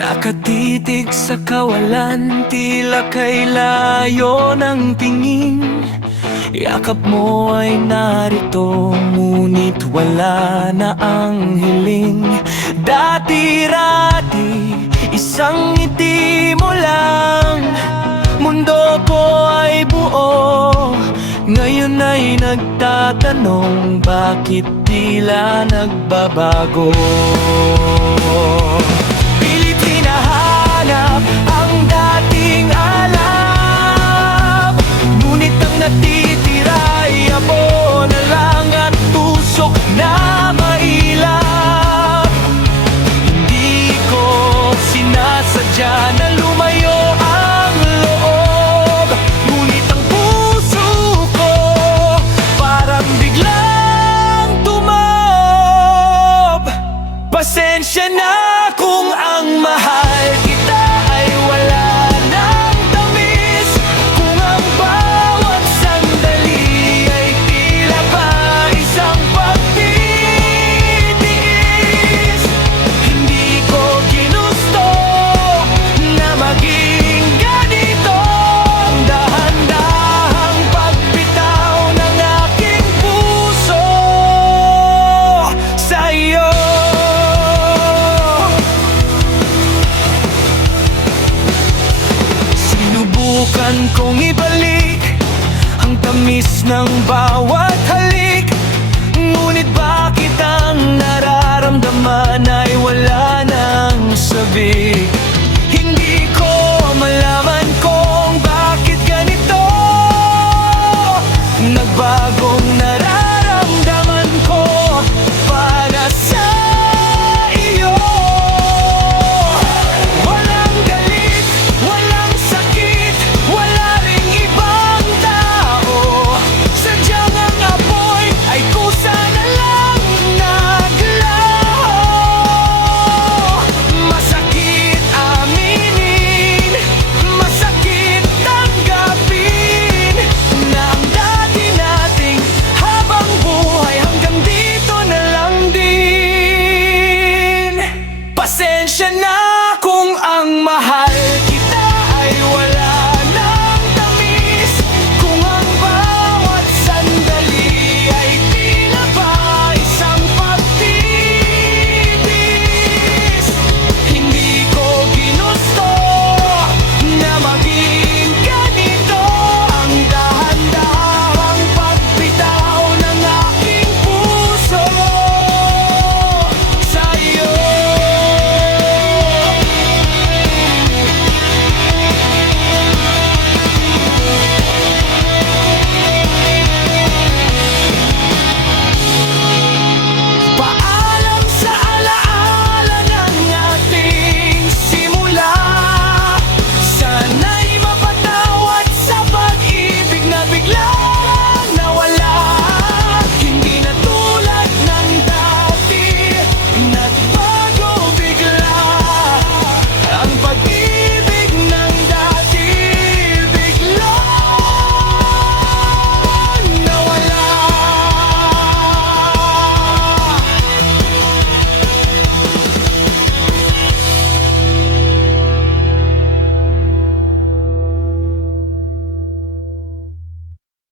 Nakatitig sa kawalan, tila kay layo ng tingin. Yakap mo ay narito, ngunit wala na ang hiling. Dati-rati, isang ngiti mo lang, mundo ko ay buo. Ngayon ay nagtatanong, bakit tila nagbabago? Pilit hinahanap ang dating alam, ngunit ang natitira ay abo na lang at tusok na mailap. Hindi ko sinasadya na lumayo ang loob, ngunit ang puso ko parang biglang tumob. Pasensya na